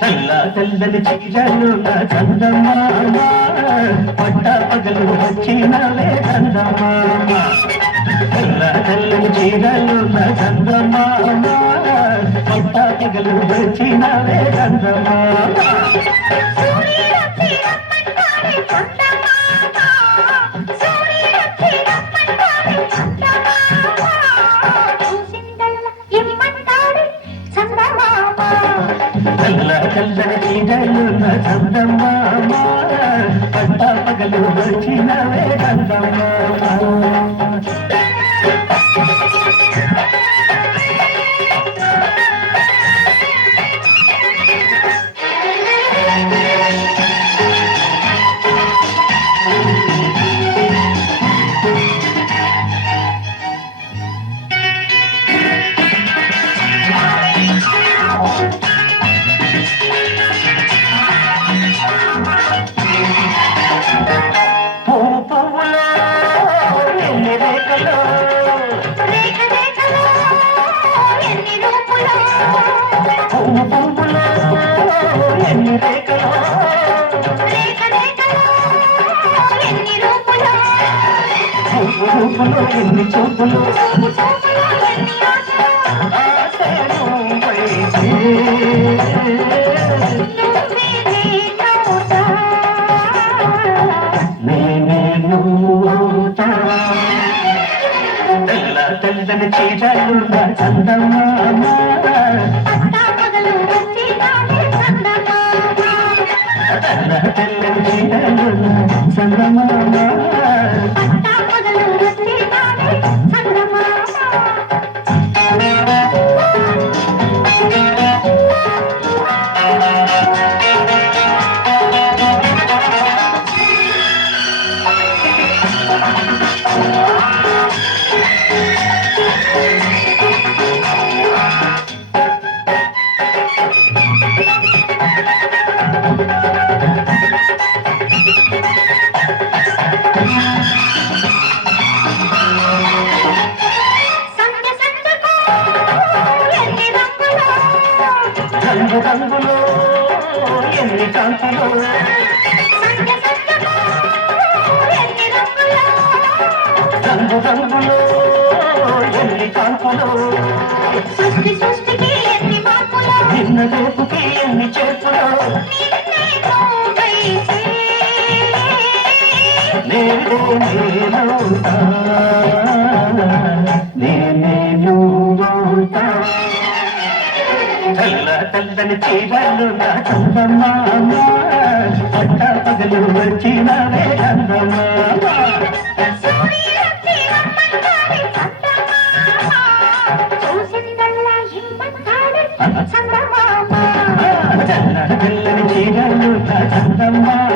తెల్ల తెల్లని చీరలు నా చందమామ పట్ట పగలు వచ్చినవే చందమామ తెల్ల తెల్లని చీరలు నా చందమామ పట్ట పగలు వచ్చినవే చందమామ తెల్ల తెల్లని చీరలు నా చందమామ పట్ట పగలు వచ్చినవే చందమామ ఎన్ని చూపులు తెల్ల తెల్లని చీరలు నా చందమామ తెల్ల తెల్లని చీరలు నా చందమామ రంగు రంగులో ఎన్ని కాంతులు రంగు రంగులో ఎన్ని కాంతులు నిన్న రేపుకి ఎన్ని చేతులు నేనే నేనవుతా నేనే నువ్వవుతా తెల్ల తెల్లని చీరలు నా చందమామ పట్ట పగలు వచ్చినవే చందమామ తెల్ల తెల్లని చీరలు నా చందమామ